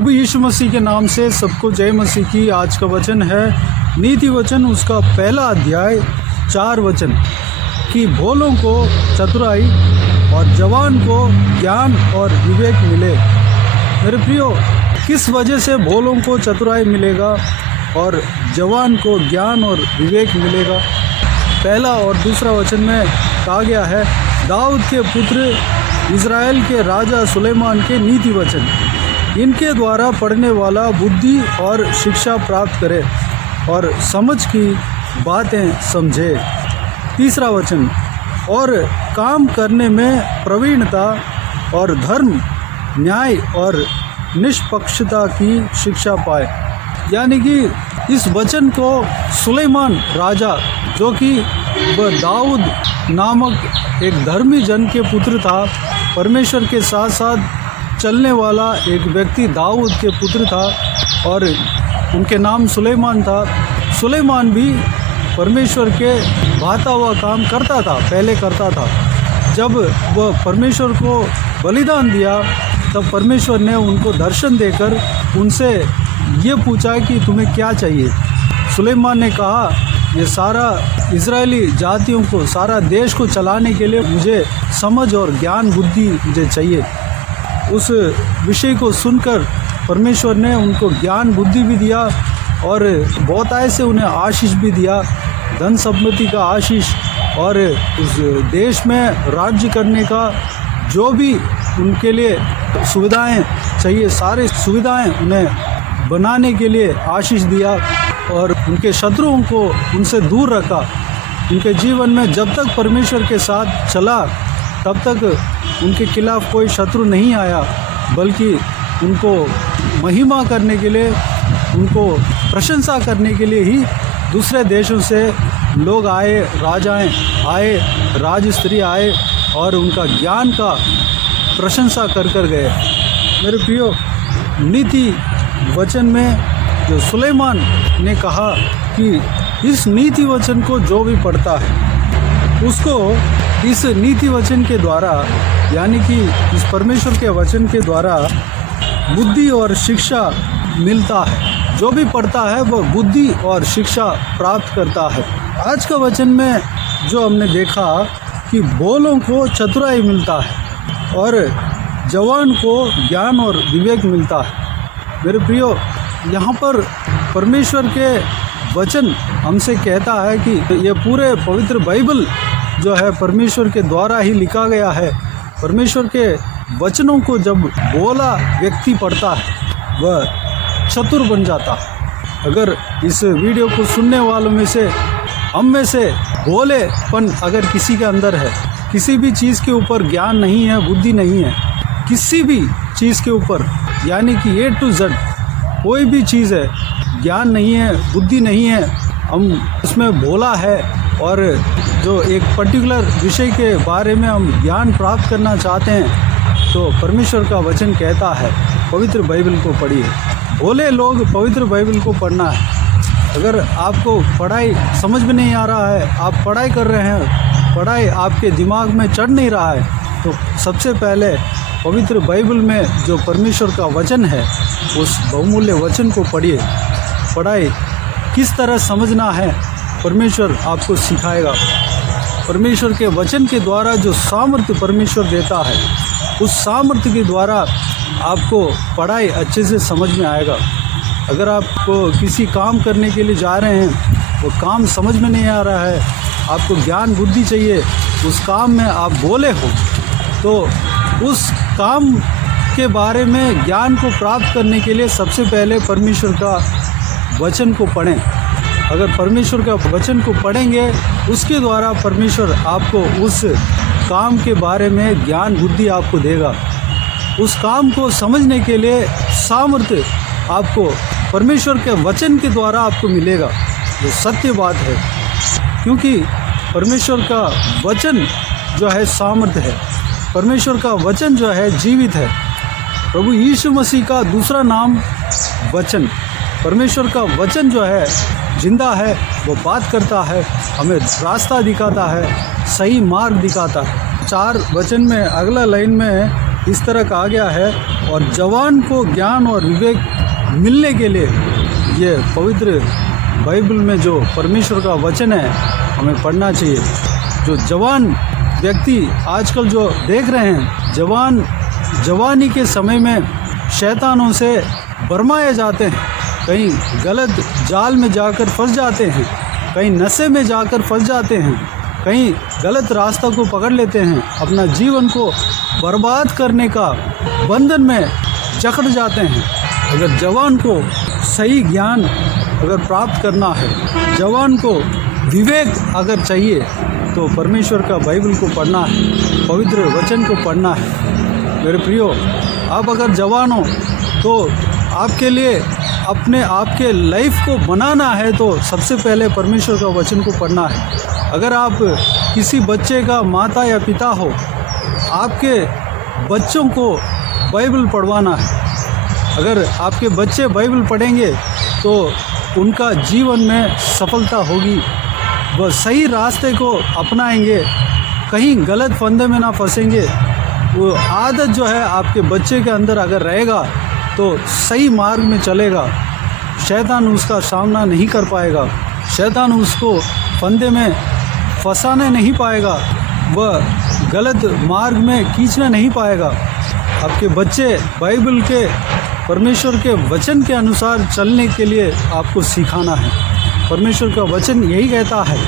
प्रभु यीशु मसीह के नाम से सबको जय मसीह की। आज का वचन है नीति वचन, उसका पहला अध्याय 4 वचन कि भोलों को चतुराई और जवान को ज्ञान और विवेक मिले। मेरे प्रियो, किस वजह से भोलों को चतुराई मिलेगा और जवान को ज्ञान और विवेक मिलेगा? पहला और दूसरा वचन में कहा गया है, दाऊद के पुत्र इज़राइल के राजा सुलेमान के नीति वचन, इनके द्वारा पढ़ने वाला बुद्धि और शिक्षा प्राप्त करे और समझ की बातें समझे। तीसरा वचन, और काम करने में प्रवीणता और धर्म, न्याय और निष्पक्षता की शिक्षा पाए। यानी कि इस वचन को सुलेमान राजा, जो कि वह दाऊद नामक एक धर्मी जन के पुत्र था, परमेश्वर के साथ साथ चलने वाला एक व्यक्ति दाऊद के पुत्र था और उनके नाम सुलेमान था। सुलेमान भी परमेश्वर के भाता हुआ काम करता था, पहले करता था। जब वह परमेश्वर को बलिदान दिया तब परमेश्वर ने उनको दर्शन देकर उनसे ये पूछा कि तुम्हें क्या चाहिए। सुलेमान ने कहा, ये सारा इजरायली जातियों को, सारा देश को चलाने के लिए मुझे समझ और ज्ञान बुद्धि मुझे चाहिए। उस विषय को सुनकर परमेश्वर ने उनको ज्ञान बुद्धि भी दिया और बहुत आय से उन्हें आशीष भी दिया, धन संपत्ति का आशीष, और उस देश में राज्य करने का जो भी उनके लिए सुविधाएं चाहिए, सारे सुविधाएं उन्हें बनाने के लिए आशीष दिया और उनके शत्रुओं को उनसे दूर रखा। उनके जीवन में जब तक परमेश्वर के साथ चला तब तक उनके खिलाफ कोई शत्रु नहीं आया, बल्कि उनको महिमा करने के लिए, उनको प्रशंसा करने के लिए ही दूसरे देशों से लोग आए, राजाएं आए, राजस्त्री आए और उनका ज्ञान का प्रशंसा कर गए। मेरे प्रियो, नीति वचन में जो सुलेमान ने कहा कि इस नीति वचन को जो भी पढ़ता है उसको इस नीति वचन के द्वारा, यानी कि इस परमेश्वर के वचन के द्वारा बुद्धि और शिक्षा मिलता है। जो भी पढ़ता है वह बुद्धि और शिक्षा प्राप्त करता है। आज का वचन में जो हमने देखा कि भोलों को चतुराई मिलता है और जवान को ज्ञान और विवेक मिलता है। मेरे प्रियो, यहाँ पर परमेश्वर के वचन हमसे कहता है कि ये पूरे पवित्र बाइबल जो है परमेश्वर के द्वारा ही लिखा गया है। परमेश्वर के वचनों को जब भोला व्यक्ति पढ़ता है वह चतुर बन जाता है। अगर इस वीडियो को सुनने वालों में से, हम में से भोलेपन अगर किसी के अंदर है, किसी भी चीज़ के ऊपर ज्ञान नहीं है, बुद्धि नहीं है, किसी भी चीज़ के ऊपर, यानी कि A to Z कोई भी चीज़ है, ज्ञान नहीं है, बुद्धि नहीं है, हम उसमें भोला है और जो एक पर्टिकुलर विषय के बारे में हम ज्ञान प्राप्त करना चाहते हैं, तो परमेश्वर का वचन कहता है पवित्र बाइबल को पढ़िए। भोले लोग पवित्र बाइबल को पढ़ना है। अगर आपको पढ़ाई समझ में नहीं आ रहा है, आप पढ़ाई कर रहे हैं, पढ़ाई आपके दिमाग में चढ़ नहीं रहा है, तो सबसे पहले पवित्र बाइबल में जो परमेश्वर का वचन है उस बहुमूल्य वचन को पढ़िए। पढ़ाई किस तरह समझना है परमेश्वर आपको सिखाएगा। परमेश्वर के वचन के द्वारा जो सामर्थ्य परमेश्वर देता है, उस सामर्थ्य के द्वारा आपको पढ़ाई अच्छे से समझ में आएगा। अगर आपको किसी काम करने के लिए जा रहे हैं, वो काम समझ में नहीं आ रहा है, आपको ज्ञान बुद्धि चाहिए, उस काम में आप भोले हो, तो उस काम के बारे में ज्ञान को प्राप्त करने के लिए सबसे पहले परमेश्वर का वचन को पढ़ें। अगर परमेश्वर का वचन को पढ़ेंगे, उसके द्वारा परमेश्वर आपको उस काम के बारे में ज्ञान बुद्धि आपको देगा। उस काम को समझने के लिए सामर्थ्य आपको परमेश्वर के वचन के द्वारा आपको मिलेगा। ये सत्य बात है, क्योंकि परमेश्वर का वचन जो है सामर्थ्य है। परमेश्वर का वचन जो है जीवित है। प्रभु यीशु मसीह का दूसरा नाम वचन। परमेश्वर का वचन जो है जिंदा है, वो बात करता है, हमें रास्ता दिखाता है, सही मार्ग दिखाता है। 4 वचन में अगला लाइन में इस तरह कहा गया है। और जवान को ज्ञान और विवेक मिलने के लिए ये पवित्र बाइबल में जो परमेश्वर का वचन है हमें पढ़ना चाहिए। जो जवान व्यक्ति आजकल जो देख रहे हैं, जवानी के समय में शैतानों से भरमाए जाते हैं, कहीं गलत जाल में जाकर फंस जाते हैं, कहीं नशे में जाकर फंस जाते हैं, कहीं गलत रास्ता को पकड़ लेते हैं, अपना जीवन को बर्बाद करने का बंधन में जकड़ जाते हैं। अगर जवान को सही ज्ञान अगर प्राप्त करना है, जवान को विवेक अगर चाहिए तो परमेश्वर का बाइबल को पढ़ना है, पवित्र वचन को पढ़ना है। मेरे प्रियो, आप अगर जवान हो तो आपके लिए अपने आपके लाइफ को बनाना है तो सबसे पहले परमेश्वर का वचन को पढ़ना है। अगर आप किसी बच्चे का माता या पिता हो, आपके बच्चों को बाइबल पढ़वाना है। अगर आपके बच्चे बाइबल पढ़ेंगे तो उनका जीवन में सफलता होगी, वह सही रास्ते को अपनाएंगे, कहीं गलत फंदे में ना फंसेंगे। वो आदत जो है आपके बच्चे के अंदर अगर रहेगा तो सही मार्ग में चलेगा, शैतान उसका सामना नहीं कर पाएगा, शैतान उसको फंदे में फंसाने नहीं पाएगा, वह गलत मार्ग में खींचने नहीं पाएगा। आपके बच्चे बाइबल के परमेश्वर के वचन के अनुसार चलने के लिए आपको सिखाना है। परमेश्वर का वचन यही कहता है,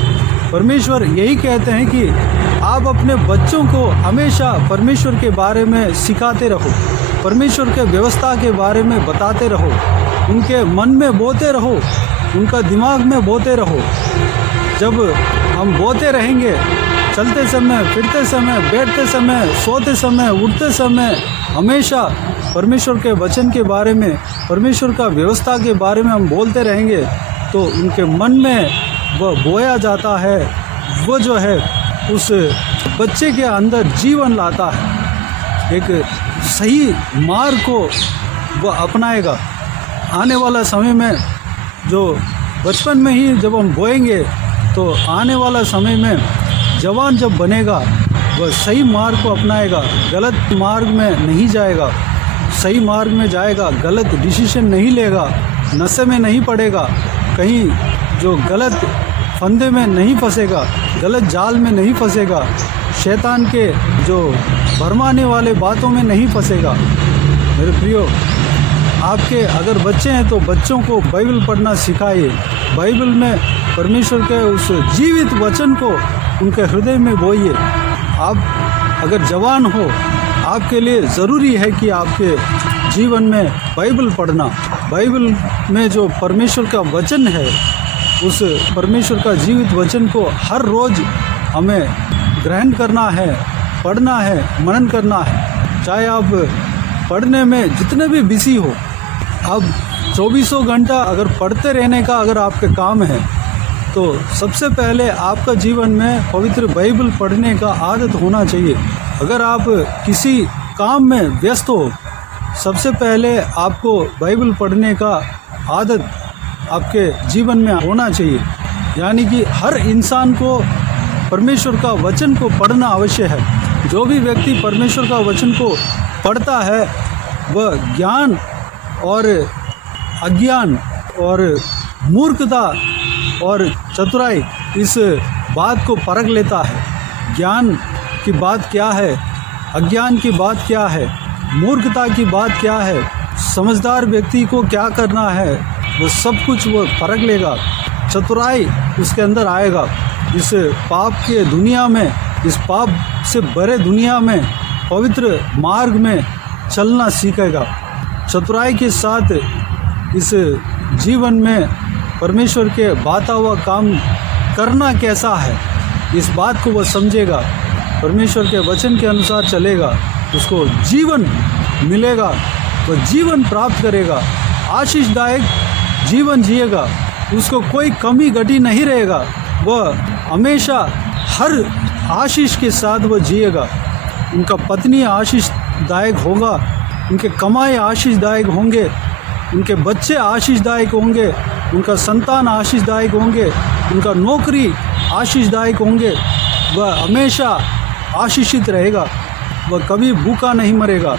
परमेश्वर यही कहते हैं कि आप अपने बच्चों को हमेशा परमेश्वर के बारे में सिखाते रहो, परमेश्वर के व्यवस्था के बारे में बताते रहो, उनके मन में बोते रहो, उनका दिमाग में बोते रहो। जब हम बोते रहेंगे, चलते समय, फिरते समय, बैठते समय, सोते समय, उठते समय, हमेशा परमेश्वर के वचन के बारे में, परमेश्वर का व्यवस्था के बारे में हम बोलते रहेंगे तो उनके मन में वह बोया जाता है, वो जो है उस बच्चे के अंदर जीवन लाता है, एक सही मार्ग को वह अपनाएगा। आने वाला समय में जो बचपन में ही जब हम बोएंगे तो आने वाला समय में जवान जब बनेगा वह सही मार्ग को अपनाएगा, गलत मार्ग में नहीं जाएगा, सही मार्ग में जाएगा, गलत डिसीजन नहीं लेगा, नशे में नहीं पड़ेगा, कहीं जो गलत फंदे में नहीं फंसेगा, गलत जाल में नहीं फंसेगा, शैतान के जो भरमाने वाले बातों में नहीं फंसेगा। मेरे प्रियो, आपके अगर बच्चे हैं तो बच्चों को बाइबल पढ़ना सिखाइए, बाइबल में परमेश्वर के उस जीवित वचन को उनके हृदय में बोइए। आप अगर जवान हो, आपके लिए ज़रूरी है कि आपके जीवन में बाइबल पढ़ना, बाइबल में जो परमेश्वर का वचन है, उस परमेश्वर का जीवित वचन को हर रोज़ हमें ग्रहण करना है, पढ़ना है, मनन करना है। चाहे आप पढ़ने में जितने भी बिजी हो, अब 24 घंटा अगर पढ़ते रहने का अगर आपके काम है तो सबसे पहले आपका जीवन में पवित्र बाइबल पढ़ने का आदत होना चाहिए। अगर आप किसी काम में व्यस्त हो, सबसे पहले आपको बाइबल पढ़ने का आदत आपके जीवन में होना चाहिए। यानी कि हर इंसान को परमेश्वर का वचन को पढ़ना अवश्य है। जो भी व्यक्ति परमेश्वर का वचन को पढ़ता है वह ज्ञान और अज्ञान और मूर्खता और चतुराई इस बात को परख लेता है। ज्ञान की बात क्या है, अज्ञान की बात क्या है, मूर्खता की बात क्या है, समझदार व्यक्ति को क्या करना है, वो सब कुछ वो परख लेगा। चतुराई उसके अंदर आएगा। इस पाप के दुनिया में, इस पाप से भरे दुनिया में पवित्र मार्ग में चलना सीखेगा। चतुराई के साथ इस जीवन में परमेश्वर के बाता हुआ काम करना कैसा है, इस बात को वह समझेगा। परमेश्वर के वचन के अनुसार चलेगा, उसको जीवन मिलेगा, वह जीवन प्राप्त करेगा, आशीषदायक जीवन जिएगा, उसको कोई कमी घटी नहीं रहेगा, वह हमेशा हर आशीष के साथ वह जिएगा। उनका पत्नी आशीषदायक होगा, उनके कमाई आशीषदायक होंगे, उनके बच्चे आशीषदायक होंगे, उनका संतान आशीषदायक होंगे, उनका नौकरी आशीषदायक होंगे, वह हमेशा आशीषित रहेगा, वह कभी भूखा नहीं मरेगा,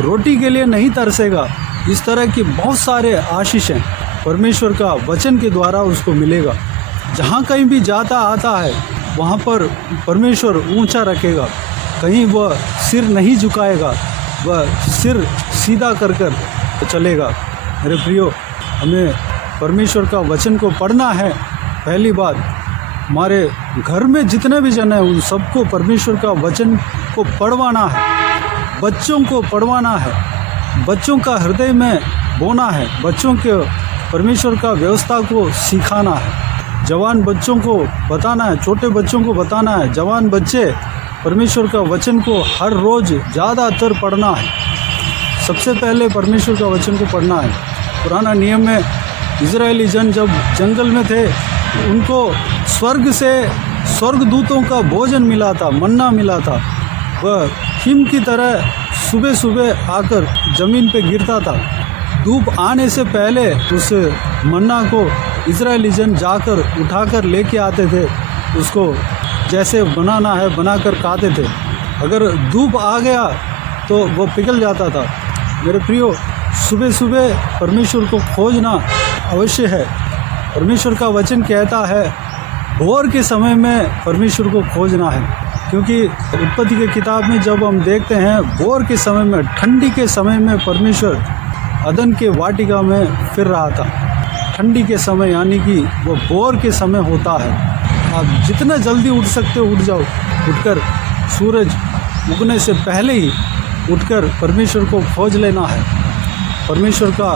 रोटी के लिए नहीं तरसेगा। इस तरह की बहुत सारे आशीषें परमेश्वर का वचन के द्वारा उसको मिलेगा। जहाँ कहीं भी जाता आता है वहाँ पर परमेश्वर ऊंचा रखेगा, कहीं वह सिर नहीं झुकाएगा, वह सिर सीधा कर चलेगा। मेरे प्रियो, हमें परमेश्वर का वचन को पढ़ना है। पहली बात, हमारे घर में जितने भी जन हैं उन सबको परमेश्वर का वचन को पढ़वाना है, बच्चों को पढ़वाना है, बच्चों का हृदय में बोना है, बच्चों के परमेश्वर का व्यवस्था को सिखाना है, जवान बच्चों को बताना है, छोटे बच्चों को बताना है। जवान बच्चे परमेश्वर का वचन को हर रोज़ ज़्यादातर पढ़ना है। सबसे पहले परमेश्वर का वचन को पढ़ना है। पुराना नियम में इजरायली जन जब जंगल में थे, उनको स्वर्ग से स्वर्गदूतों का भोजन मिला था, मन्ना मिला था। वह हिम की तरह सुबह सुबह आकर ज़मीन पे गिरता था। धूप आने से पहले उस मन्ना को इजरायली जन जाकर उठाकर लेके आते थे, उसको जैसे बनाना है बनाकर खाते थे। अगर धूप आ गया तो वो पिघल जाता था। मेरे प्रियो, सुबह सुबह परमेश्वर को खोजना अवश्य है। परमेश्वर का वचन कहता है भोर के समय में परमेश्वर को खोजना है, क्योंकि उत्पत्ति की किताब में जब हम देखते हैं भोर के समय में, ठंडी के समय में परमेश्वर अदन के वाटिका में फिर रहा था। ठंडी के समय यानी कि वो भोर के समय होता है। आप जितना जल्दी उठ सकते हो उठ जाओ, उठकर सूरज उगने से पहले ही उठकर परमेश्वर को खोज लेना है। परमेश्वर का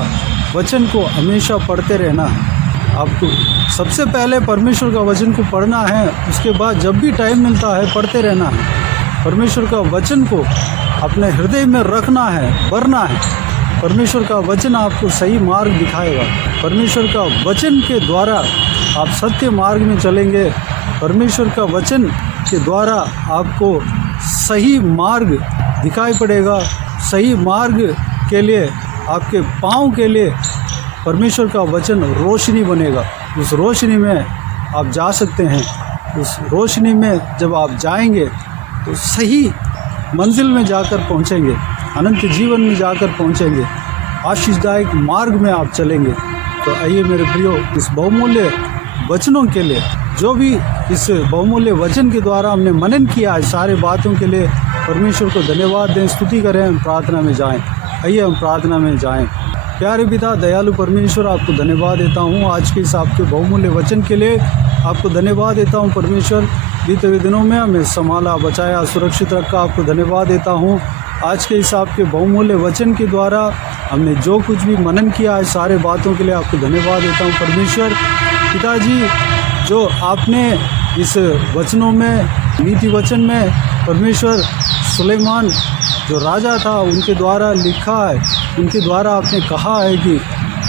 वचन को हमेशा पढ़ते रहना है। आपको सबसे पहले परमेश्वर का वचन को पढ़ना है, उसके बाद जब भी टाइम मिलता है पढ़ते रहना है। परमेश्वर का वचन को अपने हृदय में रखना है, भरना है। परमेश्वर का वचन आपको सही मार्ग दिखाएगा। परमेश्वर का वचन के द्वारा आप सत्य मार्ग में चलेंगे। परमेश्वर का वचन के द्वारा आपको सही मार्ग दिखाई पड़ेगा। सही मार्ग के लिए, आपके पाँव के लिए परमेश्वर का वचन रोशनी बनेगा। उस रोशनी में आप जा सकते हैं। उस रोशनी में जब आप जाएंगे तो सही मंजिल में जाकर पहुंचेंगे, अनंत जीवन में जाकर पहुंचेंगे, आशीषदायक मार्ग में आप चलेंगे। तो आइए मेरे प्रियो, इस बहुमूल्य वचनों के लिए, जो भी इस बहुमूल्य वचन के द्वारा हमने मनन किया है, सारे बातों के लिए परमेश्वर को धन्यवाद दें, स्तुति करें, हम प्रार्थना में जाएं। आइए हम प्रार्थना में जाएं। प्यारे पिता दयालु परमेश्वर, आपको धन्यवाद देता हूँ आज के इस आपके बहुमूल्य वचन के लिए। आपको धन्यवाद देता हूँ परमेश्वर, बीते हुए दिनों में हमें संभाला, बचाया, सुरक्षित रखा। आपको धन्यवाद देता हूँ आज के इस आपके बहुमूल्य वचन के द्वारा हमने जो कुछ भी मनन किया है, सारे बातों के लिए आपको धन्यवाद देता हूँ परमेश्वर। पिताजी, जो आपने इस वचनों में, नीति वचन में परमेश्वर सुलेमान जो राजा था उनके द्वारा लिखा है, उनके द्वारा आपने कहा है कि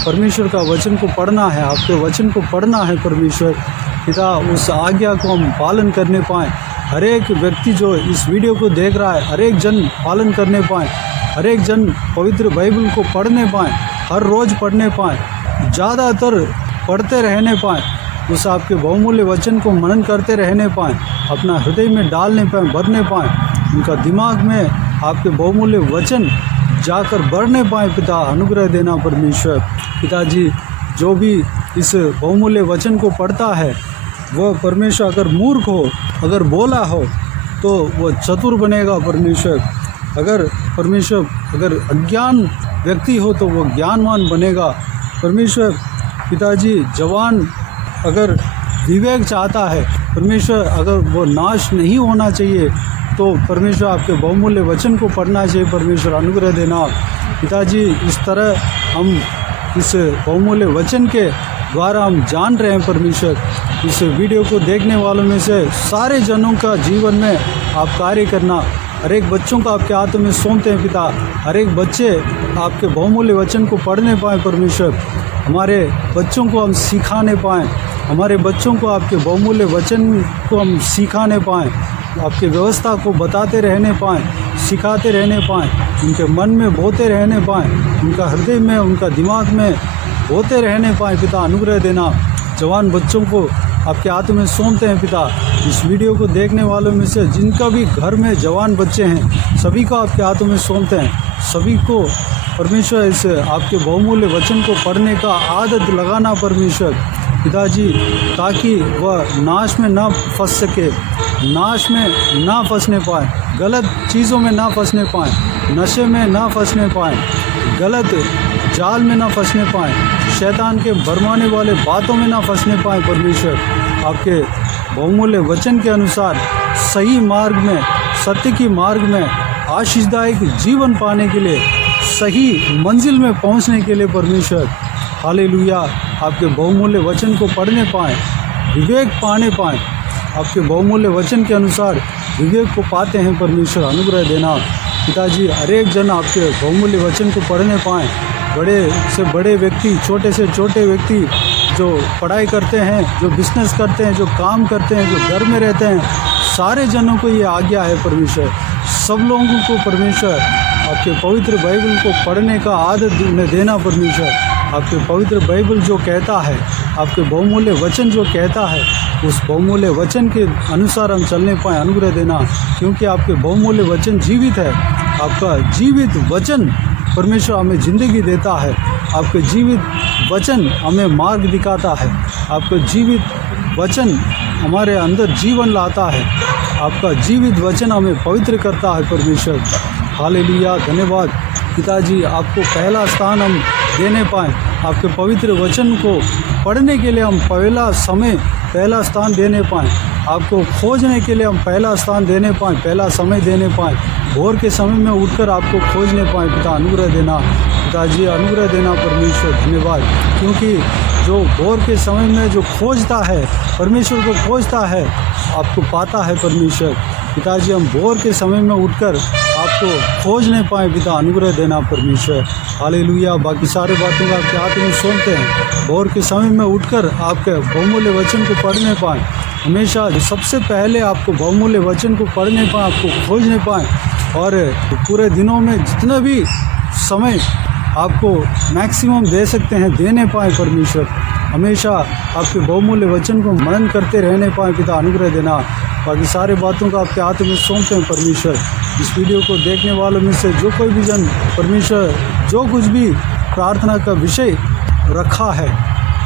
परमेश्वर का वचन को पढ़ना है, आपके वचन को पढ़ना है परमेश्वर। पिता, उस आज्ञा को हम पालन करने पाएँ। हर एक व्यक्ति जो इस वीडियो को देख रहा है, हर एक जन पालन करने पाएँ, हर एक जन पवित्र बाइबल को पढ़ने पाएँ, हर रोज़ पढ़ने पाएँ, ज़्यादातर पढ़ते रहने पाएँ, उस आपके बहुमूल्य वचन को मनन करते रहने पाएँ, अपना हृदय में डालने पाएँ, भरने पाएँ, उनका दिमाग में आपके बहुमूल्य वचन जाकर बढ़ने पाएँ। पिता, अनुग्रह देना परमेश्वर। पिताजी, जो भी इस बहुमूल्य वचन को पढ़ता है वह परमेश्वर अगर मूर्ख हो, अगर बोला हो तो वह चतुर बनेगा परमेश्वर। अगर परमेश्वर अगर अज्ञान व्यक्ति हो तो वह ज्ञानवान बनेगा परमेश्वर। पिताजी, जवान अगर विवेक चाहता है परमेश्वर, अगर वो नाश नहीं होना चाहिए तो परमेश्वर आपके बहुमूल्य वचन को पढ़ना चाहिए परमेश्वर, अनुग्रह देना। पिताजी, इस तरह हम इस बहुमूल्य वचन के द्वारा हम जान रहे हैं परमेश्वर, इस वीडियो को देखने वालों में से सारे जनों का जीवन में आप कार्य करना। हर एक बच्चों को आपके हाथों में सौंपते हैं पिता, हर एक बच्चे आपके बहुमूल्य वचन को पढ़ने पाएँ परमेश्वर। हमारे बच्चों को हम सिखाने पाएँ, हमारे बच्चों को आपके बहुमूल्य वचन को हम सिखाने पाएँ, आपके व्यवस्था को बताते रहने पाएँ, सिखाते रहने पाएँ, उनके मन में बोते रहने पाएँ, उनका हृदय में, उनका दिमाग में बोते रहने पाएँ। पिता, अनुग्रह देना। जवान बच्चों को आपके हाथों में सौंपते हैं पिता। इस वीडियो को देखने वालों में से जिनका भी घर में जवान बच्चे हैं, सभी को आपके हाथों में सौंपते हैं। सभी को परमेश्वर इस आपके बहुमूल्य वचन को पढ़ने का आदत लगाना परमेश्वर पिताजी, ताकि वह नाश में ना फंस सके, नाश में ना फंसने पाए, गलत चीज़ों में ना फंसने पाए, नशे में ना फंसने पाए, गलत जाल में ना फंसने पाए, शैतान के भरमाने वाले बातों में ना फंसने पाए। परमेश्वर आपके बहुमूल्य वचन के अनुसार सही मार्ग में, सत्य की मार्ग में आशीषदायक जीवन पाने के लिए, सही मंजिल में पहुंचने के लिए परमेश्वर हालेलुया आपके बहुमूल्य वचन को पढ़ने पाएँ, विवेक पाने पाएँ। आपके बहुमूल्य वचन के अनुसार विवेक को पाते हैं परमेश्वर, अनुग्रह देना पिताजी। हर एक जन आपके बहुमूल्य वचन को पढ़ने पाएँ, बड़े से बड़े व्यक्ति, छोटे से छोटे व्यक्ति, जो पढ़ाई करते हैं, जो बिजनेस करते हैं, जो काम करते हैं, जो घर में रहते हैं, सारे जनों को ये आज्ञा है परमेश्वर। सब लोगों को परमेश्वर आपके पवित्र बाइबल को पढ़ने का आदत उन्हें देना परमेश्वर। आपके पवित्र बाइबल जो कहता है, आपके बहुमूल्य वचन जो कहता है, उस बहुमूल्य वचन के अनुसार हम चलने पाएँ, अनुग्रह देना। क्योंकि आपके बहुमूल्य वचन जीवित है। आपका जीवित वचन परमेश्वर हमें ज़िंदगी देता है। आपके जीवित वचन हमें मार्ग दिखाता है। आपका जीवित वचन हमारे अंदर जीवन लाता है। आपका जीवित वचन हमें पवित्र करता है परमेश्वर। हालेलुया, धन्यवाद पिताजी। आपको पहला स्थान हम देने पाएँ, आपके पवित्र वचन को पढ़ने के लिए हम पहला स्थान देने पाएँ, आपको खोजने के लिए हम पहला स्थान देने पाएँ, पहला समय देने पाएँ, भोर के समय में उठकर आपको खोजने पाएँ। पिता अनुग्रह देना पिताजी, अनुग्रह देना परमेश्वर, धन्यवाद। क्योंकि जो भोर के समय में जो खोजता है, परमेश्वर को खोजता है, आपको पाता है परमेश्वर। पिताजी हम भोर के समय में उठकर आपको खोजने पाएँ, पिता अनुग्रह देना परमेश्वर। हालेलुया, बाकी सारे बातों का आपके हाथ में सौंपते हैं। भोर के समय में उठकर आपके बहुमूल्य वचन को पढ़ने पाएँ, हमेशा सबसे पहले आपको बहुमूल्य वचन को पढ़ने पाएँ, आपको खोजने पाएँ, और पूरे दिनों में जितना भी समय आपको मैक्सिमम दे सकते हैं देने पाएँ परमेश्वर। हमेशा आपके बहुमूल्य वचन को मनन करते रहने पाएँ, पिता अनुग्रह देना। बाकी सारे बातों का आपके हाथ में सौंपते हैं परमेश्वर। इस वीडियो को देखने वालों में से जो कोई भी जन परमेश्वर जो कुछ भी प्रार्थना का विषय रखा है,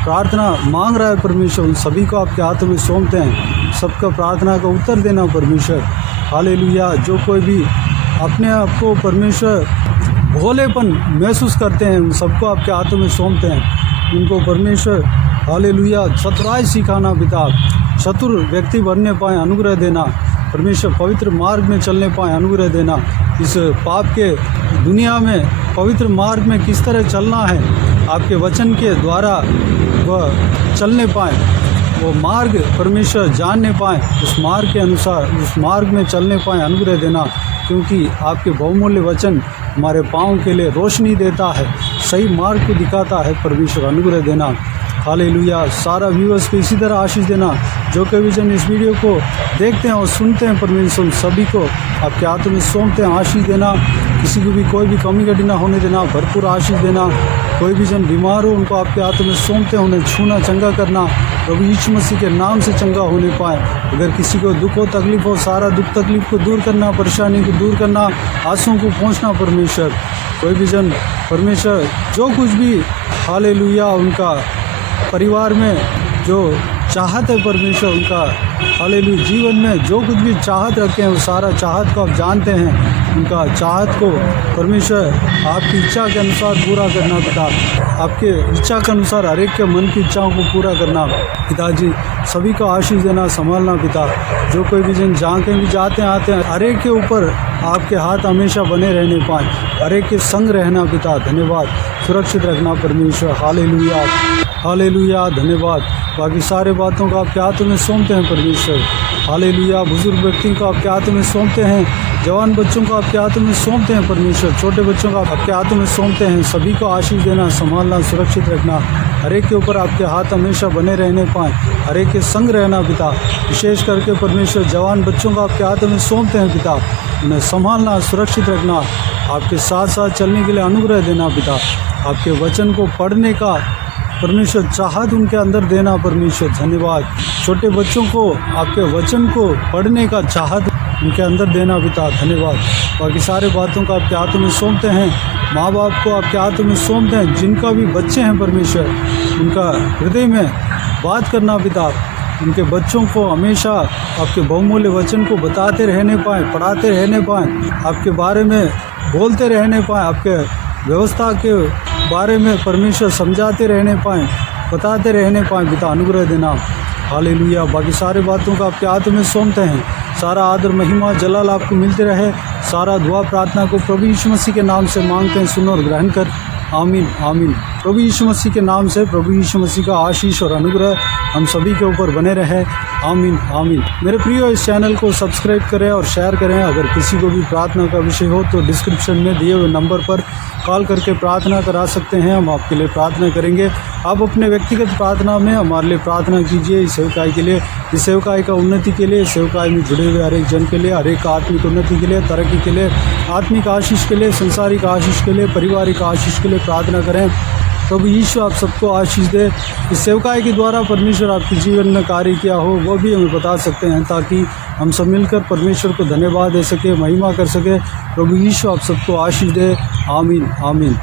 प्रार्थना मांग रहा है परमेश्वर, उन सभी को आपके हाथों में सौंपते हैं। सबका प्रार्थना का उत्तर देना परमेश्वर। हालेलुया, जो कोई भी अपने आप को परमेश्वर भोलेपन महसूस करते हैं, उन सबको आपके हाथों में सौंपते हैं। उनको परमेश्वर हालेलुया चतुराई सिखाना पिता, चतुर व्यक्ति बनने पाएँ, अनुग्रह देना परमेश्वर। पवित्र मार्ग में चलने पाएँ, अनुग्रह देना। इस पाप के दुनिया में पवित्र मार्ग में किस तरह चलना है, आपके वचन के द्वारा वह चलने पाएँ, वो मार्ग परमेश्वर जानने पाएँ, उस मार्ग के अनुसार उस मार्ग में चलने पाएँ, अनुग्रह देना। क्योंकि आपके बहुमूल्य वचन हमारे पाँव के लिए रोशनी देता है, सही मार्ग को दिखाता है परमेश्वर, अनुग्रह देना। हालेलुया, सारा व्यूअर्स को इसी तरह आशीष देना। जो कभी जन इस वीडियो को देखते हैं और सुनते हैं परमेश्वर, सभी को आपके हाथों में सौंपते हैं, आशीष देना। किसी को भी कोई भी कमी घटी ना होने देना, भरपूर आशीष देना। कोई भी जन बीमार हो उनको आपके हाथों में सौंपते हैं, उन्हें छूना, चंगा करना, प्रभु यीशु मसीह के नाम से चंगा होने पाए। अगर किसी को दुख हो, तकलीफ हो, सारा दुख तकलीफ को दूर करना, परेशानी को दूर करना, आंसुओं को पहुँचना परमेश्वर। कोई भी जन परमेश्वर जो कुछ भी हालेलुया उनका परिवार में जो चाहत है परमेश्वर, उनका हालेलुया जीवन में जो कुछ भी चाहत रखे हैं, वो सारा चाहत को आप जानते हैं। उनका चाहत को परमेश्वर आपकी इच्छा के अनुसार पूरा करना पिता, आपके इच्छा के अनुसार हर एक के मन की इच्छाओं को पूरा करना पिताजी। सभी को आशीष देना, संभालना पिता। जो कोई भी जन जहाँ कहीं भी जाते हैं आते हैं, हर एक के ऊपर आपके हाथ हमेशा बने रहने पाएँ, हर एक के संग रहना पिता। धन्यवाद, सुरक्षित रखना परमेश्वर। हालेलुया, हालेलुया, धन्यवाद। बाकी सारे बातों को आपके हाथों में सौंपते हैं परमेश्वर। हालेलुया, बुजुर्ग व्यक्ति को आपके हाथों में सौंपते हैं, जवान बच्चों को आपके हाथों में सौंपते हैं परमेश्वर, छोटे बच्चों को आपके हाथों में सौंपते हैं। सभी को आशीष देना, संभालना, सुरक्षित रखना, हर एक के ऊपर आपके हाथ हमेशा बने रहने पाएँ, हर एक के संग रहना पिता। विशेष करके परमेश्वर जवान बच्चों को आपके हाथों में सौंपते हैं पिता, उन्हें संभालना, सुरक्षित रखना, आपके साथ साथ चलने के लिए अनुग्रह देना पिता। आपके वचन को पढ़ने का परमेश्वर चाहत उनके अंदर देना परमेश्वर धन्यवाद। छोटे बच्चों को आपके वचन को पढ़ने का चाहत उनके अंदर देना पिता धन्यवाद। बाकी सारे बातों को आपके हाथों में सौंपते हैं, माँ बाप को आपके हाथों में सौंपते हैं, जिनका भी बच्चे हैं परमेश्वर उनका हृदय में बात करना पिता, उनके बच्चों को हमेशा आपके बहुमूल्य वचन को बताते रहने पाएँ, पढ़ाते रहने पाएँ, आपके बारे में बोलते रहने पाएँ, आपके व्यवस्था के बारे में परमेश्वर समझाते रहने पाएँ, बताते रहने पाएँ पिता अनुग्रह देना। हालेलुया। बाकी सारे बातों को आपके हाथ में सौंपते हैं। सारा आदर महिमा जलाल आपको मिलते रहे। सारा दुआ प्रार्थना को प्रभु यीशु मसीह के नाम से मांगते हैं, सुनो और ग्रहण कर। आमीन आमीन। प्रभु यीशु मसीह के नाम से प्रभु यीशु मसीह का आशीष और अनुग्रह हम सभी के ऊपर बने रहे। आमीन आमीन। मेरे प्रियो, इस चैनल को सब्सक्राइब करें और शेयर करें। अगर किसी को भी प्रार्थना का विषय हो तो डिस्क्रिप्शन में दिए हुए नंबर पर कॉल करके प्रार्थना करा सकते हैं, हम आपके लिए प्रार्थना करेंगे। आप अपने व्यक्तिगत प्रार्थना में हमारे लिए प्रार्थना कीजिए, इस सेवकाई के लिए, इस सेवकाई का उन्नति के लिए, सेवकाई में जुड़े हुए हर एक जन के लिए, हर एक आत्मिक उन्नति के लिए, तरक्की के लिए, आत्मिक आशीष के लिए, संसारिक आशीष के लिए, पारिवारिक आशीष के लिए प्रार्थना करें। प्रभु यीशु आप सबको आशीष दे। इस सेवकाई के द्वारा परमेश्वर आपके जीवन में कार्य किया हो वो भी हमें बता सकते हैं, ताकि हम सब मिलकर परमेश्वर को धन्यवाद दे सके, महिमा कर सके। प्रभु यीशु आप सबको आशीष दे। आमीन आमीन।